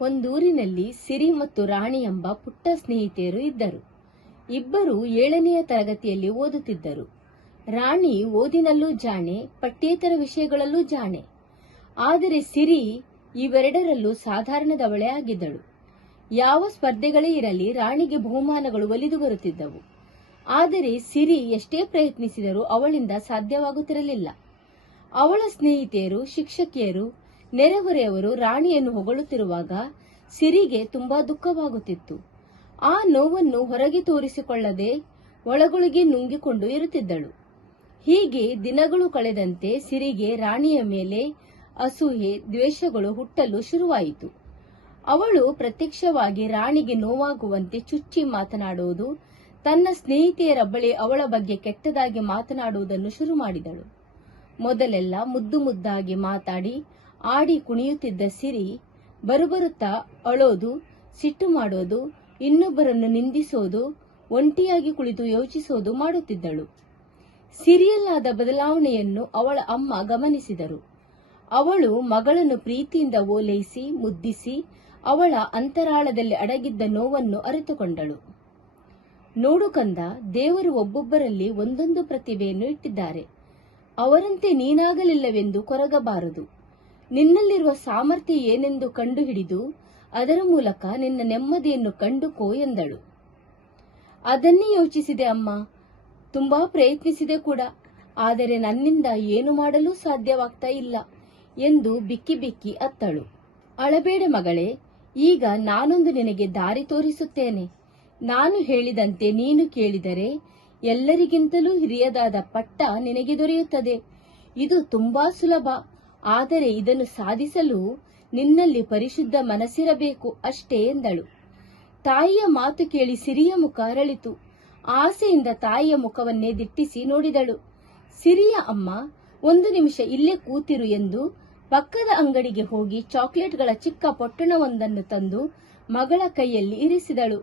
ಒಂದೂರಿನಲ್ಲಿ ಸಿರಿ ಮತ್ತು ರಾಣಿ ಎಂಬ ಪುಟ್ಟ ಸ್ನೇಹಿತೆಯರು ಇದ್ದರು. ಇಬ್ಬರು 7ನೆಯ ತರಗತಿಯಲ್ಲಿ ಓದುತ್ತಿದ್ದರು. ರಾಣಿ ಓದಿನಲ್ಲೂ ಜಾಣೆ, ಪಠ್ಯೇತರ ವಿಷಯಗಳಲ್ಲೂ ಜಾಣೆ. ಆದರೆ ಸಿರಿ ಇವೆರಡರಲ್ಲೂ ಸಾಧಾರಣದವಳೇ ಆಗಿದ್ದಳು. ಯಾವ ಸ್ಪರ್ಧೆಗಳೇ ಇರಲಿ ರಾಣಿಗೆ ಬಹುಮಾನಗಳು ಒಲಿದು ಬರುತ್ತಿದ್ದವು. ಆದರೆ ಸಿರಿ ಎಷ್ಟೇ ಪ್ರಯತ್ನಿಸಿದರೂ ಅವಳಿಂದ ಸಾಧ್ಯವಾಗುತ್ತಿರಲಿಲ್ಲ. ಅವಳ ಸ್ನೇಹಿತೆಯರು, ಶಿಕ್ಷಕಿಯರು, ನೆರೆಹೊರೆಯವರು ರಾಣಿಯನ್ನು ಹೊಗಳುತ್ತಿರುವಾಗ ಸಿರಿಗೆ ತುಂಬಾ ದುಃಖವಾಗುತ್ತಿತ್ತು. ಆ ನೋವನ್ನು ಹೊರಗೆ ತೋರಿಸಿಕೊಳ್ಳದೆ ಒಳಗೊಳಗೆ ನುಂಗಿಕೊಂಡು ಇರುತ್ತಿದ್ದಳು. ಹೀಗೆ ದಿನಗಳು ಕಳೆದಂತೆ ಸಿರಿಗೆ ರಾಣಿಯ ಮೇಲೆ ಅಸೂಯೆ, ದ್ವೇಷಗಳು ಹುಟ್ಟಲು ಶುರುವಾಯಿತು. ಅವಳು ಪ್ರತ್ಯಕ್ಷವಾಗಿ ರಾಣಿಗೆ ನೋವಾಗುವಂತೆ ಚುಚ್ಚಿ ಮಾತನಾಡುವುದು, ತನ್ನ ಸ್ನೇಹಿತೆಯರ ಬಳಿ ಅವಳ ಬಗ್ಗೆ ಕೆಟ್ಟದಾಗಿ ಮಾತನಾಡುವುದನ್ನು ಶುರು ಮಾಡಿದಳು. ಮೊದಲೆಲ್ಲ ಮುದ್ದು ಮುದ್ದಾಗಿ ಮಾತಾಡಿ ಆಡಿ ಕುಣಿಯುತ್ತಿದ್ದ ಸಿರಿ ಬರುಬರುತ್ತಾ ಅಳೋದು, ಸಿಟ್ಟು ಮಾಡೋದು, ಇನ್ನೊಬ್ಬರನ್ನು ನಿಂದಿಸೋದು, ಒಂಟಿಯಾಗಿ ಕುಳಿತು ಯೋಚಿಸೋದು ಮಾಡುತ್ತಿದ್ದಳು. ಸಿರಿಯಲ್ಲಾದ ಬದಲಾವಣೆಯನ್ನು ಅವಳ ಅಮ್ಮ ಗಮನಿಸಿದರು. ಅವಳು ಮಗಳನ್ನು ಪ್ರೀತಿಯಿಂದ ಓಲೈಸಿ ಮುದ್ದಿಸಿ ಅವಳ ಅಂತರಾಳದಲ್ಲಿ ಅಡಗಿದ್ದ ನೋವನ್ನು ಅರಿತುಕೊಂಡಳು. ನೋಡು ಕಂದ, ದೇವರು ಒಬ್ಬೊಬ್ಬರಲ್ಲಿ ಒಂದೊಂದು ಪ್ರತಿಭೆಯನ್ನು ಇಟ್ಟಿದ್ದಾರೆ. ಅವರಂತೆ ನೀನಾಗಲಿಲ್ಲವೆಂದು ಕೊರಗಬಾರದು. ನಿನ್ನಲ್ಲಿರುವ ಸಾಮರ್ಥ್ಯ ಏನೆಂದು ಕಂಡುಹಿಡಿದು ಅದರ ಮೂಲಕ ನಿನ್ನ ನೆಮ್ಮದಿಯನ್ನು ಕಂಡುಕೋ ಎಂದಳು. ಅದನ್ನೇ ಯೋಚಿಸಿದೆ ಅಮ್ಮ, ತುಂಬಾ ಪ್ರಯತ್ನಿಸಿದೆ ಕೂಡ. ಆದರೆ ನನ್ನಿಂದ ಏನು ಮಾಡಲು ಸಾಧ್ಯವಾಗ್ತಾ ಇಲ್ಲ ಎಂದು ಬಿಕ್ಕಿ ಬಿಕ್ಕಿ ಅತ್ತಳು. ಅಳಬೇಡ ಮಗಳೇ, ಈಗ ನಾನೊಂದು ನಿನಗೆ ದಾರಿ ತೋರಿಸುತ್ತೇನೆ. ನಾನು ಹೇಳಿದಂತೆ ನೀನು ಕೇಳಿದರೆ ಎಲ್ಲರಿಗಿಂತಲೂ ಹಿರಿಯದಾದ ಪಟ್ಟ ನಿನಗೆ ದೊರೆಯುತ್ತದೆ. ಇದು ತುಂಬಾ ಸುಲಭ. ಆದರೆ ಇದನ್ನು ಸಾಧಿಸಲು ನಿನ್ನಲ್ಲಿ ಪರಿಶುದ್ಧ ಮನಸ್ಸಿರಬೇಕು ಅಷ್ಟೇ ಎಂದಳು. ತಾಯಿಯ ಮಾತು ಕೇಳಿ ಸಿರಿಯ ಮುಖ ಅರಳಿತು. ಆಸೆಯಿಂದ ತಾಯಿಯ ಮುಖವನ್ನೇ ದಿಟ್ಟಿಸಿ ನೋಡಿದಳು. ಸಿರಿಯ ಅಮ್ಮ, 1 ನಿಮಿಷ ಇಲ್ಲೇ ಕೂತಿರು ಎಂದು ಪಕ್ಕದ ಅಂಗಡಿಗೆ ಹೋಗಿ ಚಾಕ್ಲೇಟ್ಗಳ ಚಿಕ್ಕ ಪೊಟ್ಟಣವೊಂದನ್ನು ತಂದು ಮಗಳ ಕೈಯಲ್ಲಿ ಇರಿಸಿದಳು.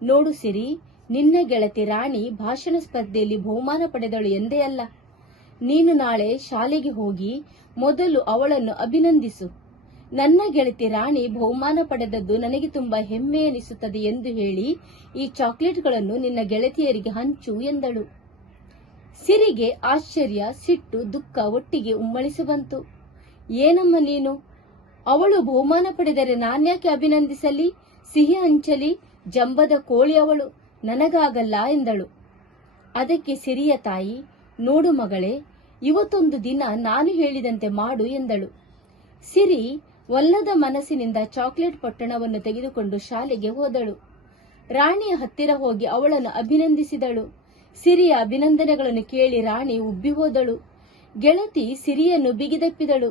ನೋಡು ಸಿರಿ, ನಿನ್ನ ಗೆಳತಿ ರಾಣಿ ಭಾಷಣ ಸ್ಪರ್ಧೆಯಲ್ಲಿ ಬಹುಮಾನ ಪಡೆದಳು ಎಂದೇ ಅಲ್ಲ. ನೀನು ನಾಳೆ ಶಾಲೆಗೆ ಹೋಗಿ ಮೊದಲು ಅವಳನ್ನು ಅಭಿನಂದಿಸು. ನನ್ನ ಗೆಳತಿ ರಾಣಿ ಬಹುಮಾನ ಪಡೆದದ್ದು ನನಗೆ ತುಂಬಾ ಹೆಮ್ಮೆ ಎನಿಸುತ್ತದೆ ಎಂದು ಹೇಳಿ ಈ ಚಾಕ್ಲೇಟ್ಗಳನ್ನು ನಿನ್ನ ಗೆಳತಿಯರಿಗೆ ಹಂಚು ಎಂದಳು. ಸಿರಿಗೆ ಆಶ್ಚರ್ಯ, ಸಿಟ್ಟು, ದುಃಖ ಒಟ್ಟಿಗೆ ಉಮ್ಮಳಿಸಿ ಬಂತು. ಏನಮ್ಮ ನೀನು? ಅವಳು ಬಹುಮಾನ ಪಡೆದರೆ ನಾನ್ಯಾಕೆ ಅಭಿನಂದಿಸಲಿ, ಸಿಹಿ ಹಂಚಲಿ? ಜಂಬದ ಕೋಳಿ ಅವಳು, ನನಗಾಗಲ್ಲ ಎಂದಳು. ಅದಕ್ಕೆ ಸಿರಿಯ ತಾಯಿ, ನೋಡು ಮಗಳೇ, ಇವತ್ತೊಂದು ದಿನ ನಾನು ಹೇಳಿದಂತೆ ಮಾಡು ಎಂದಳು. ಸಿರಿ ಒಲ್ಲದ ಮನಸ್ಸಿನಿಂದ ಚಾಕ್ಲೇಟ್ ಪೊಟ್ಟಣವನ್ನು ತೆಗೆದುಕೊಂಡು ಶಾಲೆಗೆ ಹೋದಳು. ರಾಣಿಯ ಹತ್ತಿರ ಹೋಗಿ ಅವಳನ್ನು ಅಭಿನಂದಿಸಿದಳು. ಸಿರಿಯ ಅಭಿನಂದನೆಗಳನ್ನು ಕೇಳಿ ರಾಣಿ ಉಬ್ಬಿ ಹೋದಳು. ಗೆಳತಿ ಸಿರಿಯನ್ನು ಬಿಗಿದಪ್ಪಿದಳು.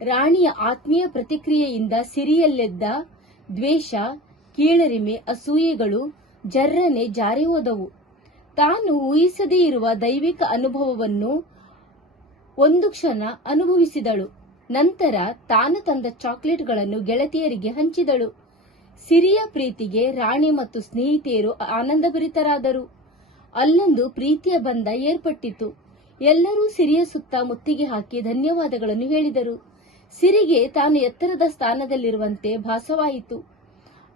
ರಾಣಿಯ ಆತ್ಮೀಯ ಪ್ರತಿಕ್ರಿಯೆಯಿಂದ ಸಿರಿಯಲ್ಲೆದ್ದ ದ್ವೇಷ, ಕೀಳರಿಮೆ, ಅಸೂಯೆಗಳು ಜರ್ರನೆ ಜಾರಿ ಹೋದವು. ತಾನು ಊಹಿಸದೇ ಇರುವ ದೈವಿಕ ಅನುಭವವನ್ನು ಒಂದು ಕ್ಷಣ ಅನುಭವಿಸಿದಳು. ನಂತರ ತಾನು ತಂದ ಚಾಕ್ಲೇಟ್ಗಳನ್ನು ಗೆಳತಿಯರಿಗೆ ಹಂಚಿದಳು. ಸಿರಿಯ ಪ್ರೀತಿಗೆ ರಾಣಿ ಮತ್ತು ಸ್ನೇಹಿತೆಯರು ಆನಂದಭರಿತರಾದರು. ಅಲ್ಲೊಂದು ಪ್ರೀತಿಯ ಬಂಧ ಏರ್ಪಟ್ಟಿತು. ಎಲ್ಲರೂ ಸಿರಿಯ ಸುತ್ತ ಮುತ್ತಿಗೆ ಹಾಕಿ ಧನ್ಯವಾದಗಳನ್ನು ಹೇಳಿದರು. ಸಿರಿಗೆ ತಾನು ಎತ್ತರದ ಸ್ಥಾನದಲ್ಲಿರುವಂತೆ ಭಾಸವಾಯಿತು.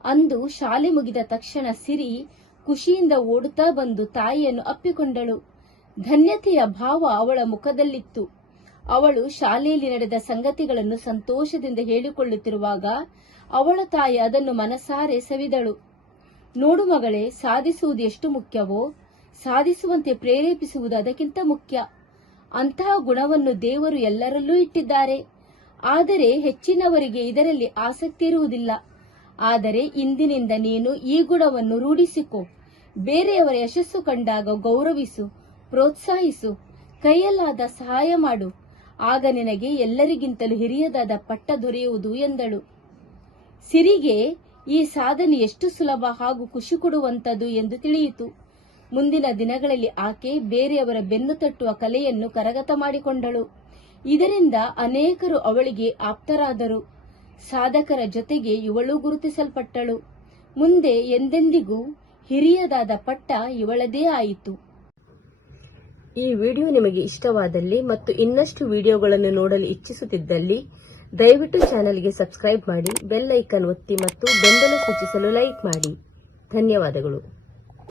ಅಂದು ಶಾಲೆ ಮುಗಿದ ತಕ್ಷಣ ಸಿರಿ ಖುಷಿಯಿಂದ ಓಡುತ್ತಾ ಬಂದು ತಾಯಿಯನ್ನು ಅಪ್ಪಿಕೊಂಡಳು. ಧನ್ಯತೆಯ ಭಾವ ಅವಳ ಮುಖದಲ್ಲಿತ್ತು. ಅವಳು ಶಾಲೆಯಲ್ಲಿ ನಡೆದ ಸಂಗತಿಗಳನ್ನು ಸಂತೋಷದಿಂದ ಹೇಳಿಕೊಳ್ಳುತ್ತಿರುವಾಗ ಅವಳ ತಾಯಿ ಅದನ್ನು ಮನಸಾರೆ ಸವಿದಳು. ನೋಡು ಮಗಳೇ, ಸಾಧಿಸುವುದು ಎಷ್ಟು ಮುಖ್ಯವೋ ಸಾಧಿಸುವಂತೆ ಪ್ರೇರೇಪಿಸುವುದು ಅದಕ್ಕಿಂತ ಮುಖ್ಯ. ಅಂತಹ ಗುಣವನ್ನು ದೇವರು ಎಲ್ಲರಲ್ಲೂ ಇಟ್ಟಿದ್ದಾರೆ. ಆದರೆ ಹೆಚ್ಚಿನವರಿಗೆ ಇದರಲ್ಲಿ ಆಸಕ್ತಿ ಇರುವುದಿಲ್ಲ. ಆದರೆ ಇಂದಿನಿಂದ ನೀನು ಈ ಗುಣವನ್ನು ರೂಢಿಸಿಕೊ. ಬೇರೆಯವರ ಯಶಸ್ಸು ಕಂಡಾಗ ಗೌರವಿಸು, ಪ್ರೋತ್ಸಾಹಿಸು, ಕೈಯಲ್ಲಾದ ಸಹಾಯ ಮಾಡು. ಆಗ ನಿನಗೆ ಎಲ್ಲರಿಗಿಂತಲೂ ಹಿರಿಯದಾದ ಪಟ್ಟ ದೊರೆಯುವುದು ಎಂದಳು. ಸಿರಿಗೆ ಈ ಸಾಧನೆ ಎಷ್ಟು ಸುಲಭ ಹಾಗೂ ಖುಷಿ ಕೊಡುವಂತದ್ದು ಎಂದು ತಿಳಿಯಿತು. ಮುಂದಿನ ದಿನಗಳಲ್ಲಿ ಆಕೆ ಬೇರೆಯವರ ಬೆನ್ನು ತಟ್ಟುವ ಕಲೆಯನ್ನು ಕರಗತ ಮಾಡಿಕೊಂಡಳು. ಇದರಿಂದ ಅನೇಕರು ಅವಳಿಗೆ ಆಪ್ತರಾದರು. ಸಾಧಕರ ಜೊತೆಗೆ ಇವಳು ಗುರುತಿಸಲ್ಪಟ್ಟಳು. ಮುಂದೆ ಎಂದೆಂದಿಗೂ ಹಿರಿಯದಾದ ಪಟ್ಟ ಇವಳದೇ ಆಯಿತು. ಈ ವಿಡಿಯೋ ನಿಮಗೆ ಇಷ್ಟವಾದಲ್ಲಿ ಮತ್ತು ಇನ್ನಷ್ಟು ವಿಡಿಯೋಗಳನ್ನು ನೋಡಲು ಇಚ್ಛಿಸುತ್ತಿದ್ದಲ್ಲಿ ದಯವಿಟ್ಟು ಚಾನೆಲ್ಗೆ ಸಬ್ಸ್ಕ್ರೈಬ್ ಮಾಡಿ, ಬೆಲ್ ಐಕಾನ್ ಒತ್ತಿ ಮತ್ತು ಬೆಂಬಲ ಸೂಚಿಸಲು ಲೈಕ್ ಮಾಡಿ. ಧನ್ಯವಾದಗಳು.